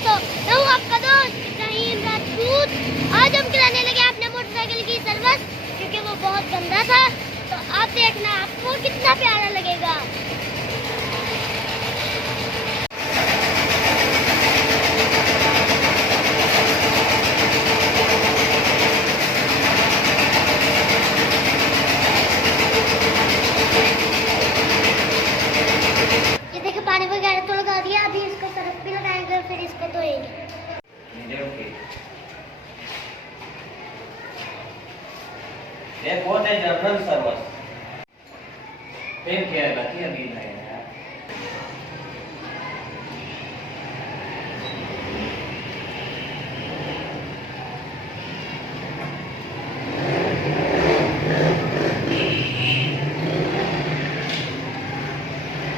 दोस्तों, मैं हूँ आपका दोस्त इब्राहिम राजपूत। आज हम कराने लगे अपने मोटरसाइकिल की सर्विस, क्योंकि वो बहुत गंदा था। तो आप देखना, आपको कितना प्यारा लगेगा। ये देखिए, पानी वगैरह तो लगा दिया, अभी इसको सर्फ भी लगाएंगे, फिर इसको धोएंगे। ये बहुत है जनरल सर्विस फिर क्या गति अभी है यार।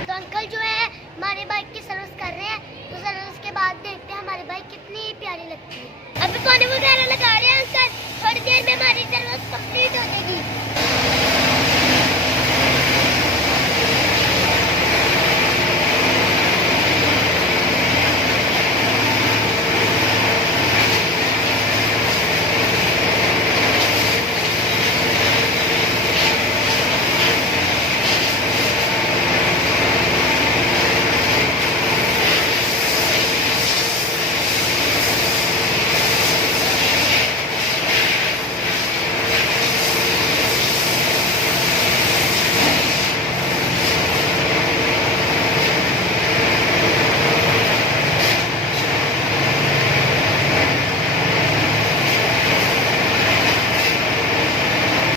तो अंकल जो है हमारे बाइक की सर्विस कर रहे हैं, तो सर्विस के बाद देखते हैं हमारी बाइक कितनी प्यारी लगती है। अभी पानी वगैरह लगा रहे हैं अंकल, थोड़ी देर में हमारी सर्विस कंप्लीट हो जाएगी।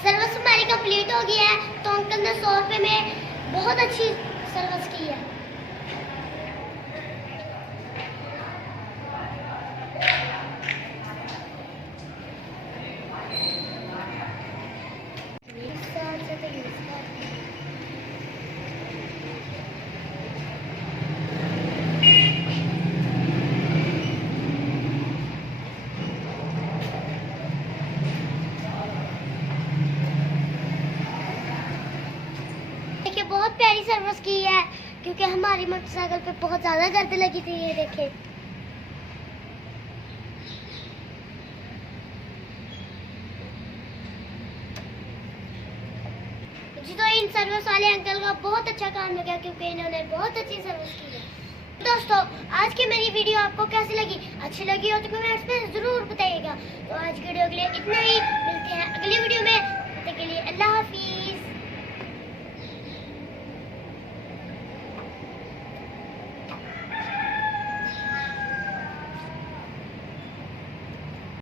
सर्विस हमारी कंप्लीट हो गई है, तो अंकल ने 100 रुपये में बहुत अच्छी सर्विस की है। देखिए, बहुत प्यारी सर्विस की है, क्योंकि हमारी मोटरसाइकिल पे बहुत ज्यादा गर्द लगी थी। ये देखिए, जी तो इन सर्विस वाले अंकल का बहुत अच्छा काम हो गया, क्योंकि इन्होंने बहुत अच्छी सर्विस की है। दोस्तों, आज की मेरी वीडियो आपको कैसी लगी? अच्छी लगी हो तो कमेंट्स में जरूर बताइएगा। तो आज की वीडियो के लिए इतना ही, मिलते हैं अगली वीडियो में। तब तक के लिए अल्लाह हाफिज।